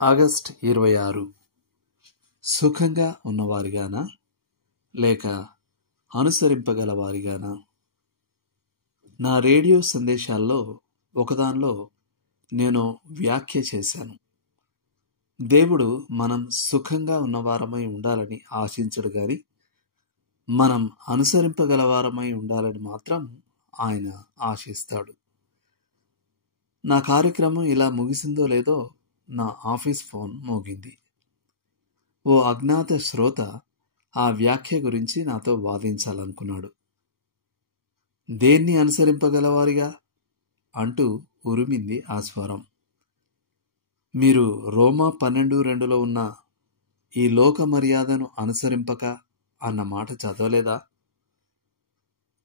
August 26. సుఖంగా ఉన్నవారిగానా లేక అనుసరింపగలవారిగానా? నా రేడియో సందేశాల్లో ఒకదానిలో నేను వ్యాఖ్య చేశాను. దేవుడు మనం సుఖంగా ఉన్నవారమై ఉండాలని ఆశించడు గాని మనం అనుసరింపగలవారమై ఉండాలని మాత్రం ఆయన ఆశిస్తాడు. నా కార్యక్రమం ఇలా ముగిసిందో లేదో నా ఆఫీస్ ఫోన్ మోగింది. ఓ అజ్ఞాత శ్రోత ఆ వ్యాఖ్య గురించి నాతో వాదించాలనుకున్నాడు. దేన్ని అనుసరింపగలవారిగా అంటూ ఉరిమింది ఆ స్వరం. మీరు రోమా 12:2లో ఉన్న ఈ లోక మర్యాదను అనుసరింపక అన్న మాట చదవలేదా?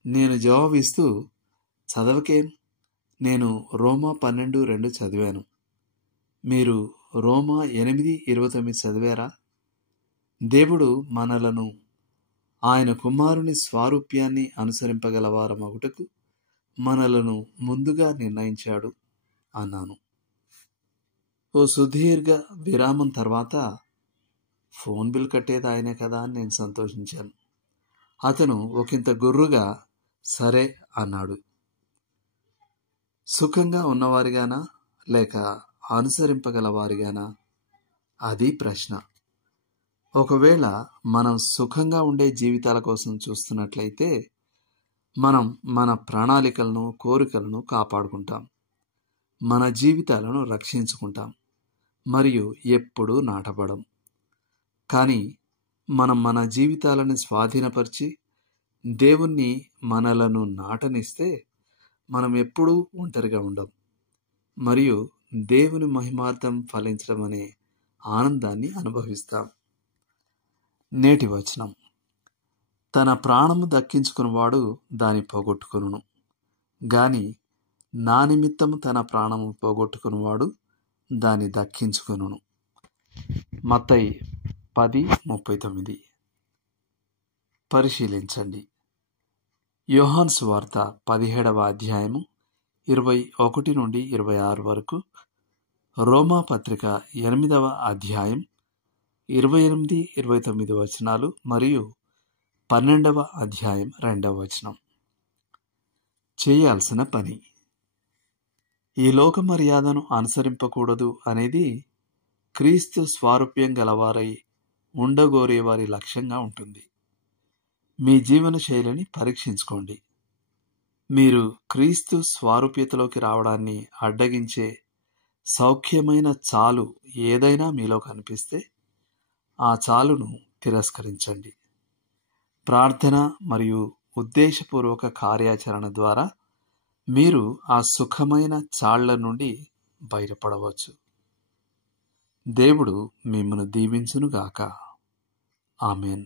నేను జవాబిస్తూ, చదవకేం, నేను రోమా 12:2 చదివాను. మీరు రోమా 8:29 చదివారా? దేవుడు మనలను ఆయన కుమారుని స్వారూప్యాన్ని అనుసరింపగలవారమగుటకు మనలను ముందుగా నిర్ణయించాడు అన్నాను. ఓ సుదీర్ఘ విరామం తర్వాత ఫోన్ బిల్ కట్టేది ఆయనే కదా అని నేను సంతోషించాను. అతను ఒకంత గుర్రుగా సరే అన్నాడు. సుఖంగా ఉన్నవారిగానా లేక అనుసరింపగలవారిగానా? అది ప్రశ్న. ఒకవేళ మనం సుఖంగా ఉండే జీవితాల కోసం చూస్తున్నట్లయితే మనం మన ప్రణాళికలను, కోరికలను కాపాడుకుంటాం, మన జీవితాలను రక్షించుకుంటాం మరియు ఎప్పుడూ నాటపడం. కానీ మనం మన జీవితాలను స్వాధీనపరిచి దేవుణ్ణి మనలను నాటనిస్తే మనం ఎప్పుడూ ఒంటరిగా ఉండం మరియు దేవుని మహిమార్థం ఫలించడం అనే ఆనందాన్ని అనుభవిస్తాం. నేటి వచనం: తన ప్రాణము దక్కించుకునివాడు దాని పోగొట్టుకొనును, గాని నా నిమిత్తము తన ప్రాణము పోగొట్టుకునివాడు దాన్ని దక్కించుకొనును. మత్తయి 10:39. పరిశీలించండి. యోహాను సువార్త 17వ అధ్యాయము 21 నుండి 26 వరకు, రోమా పత్రిక 8వ అధ్యాయం 28, 29 వచనాలు మరియు 12వ అధ్యాయం 2వ వచనం. చేయాల్సిన పని: ఈ లోక మర్యాదను అనుసరింపకూడదు అనేది క్రీస్తు స్వారూప్యం గలవారై ఉండగోరే వారి లక్ష్యంగా ఉంటుంది. మీ జీవన శైలిని పరీక్షించుకోండి. మీరు క్రీస్తు స్వారూప్యతలోకి రావడాన్ని అడ్డగించే సౌఖ్యమైన చాలు ఏదైనా మీలో కనిపిస్తే ఆ చాలును తిరస్కరించండి. ప్రార్థన మరియు ఉద్దేశపూర్వక కార్యాచరణ ద్వారా మీరు ఆ సుఖమైన చాళ్ల నుండి బయటపడవచ్చు. దేవుడు మిమ్మల్ని దీవించునుగాక. ఆమెన్.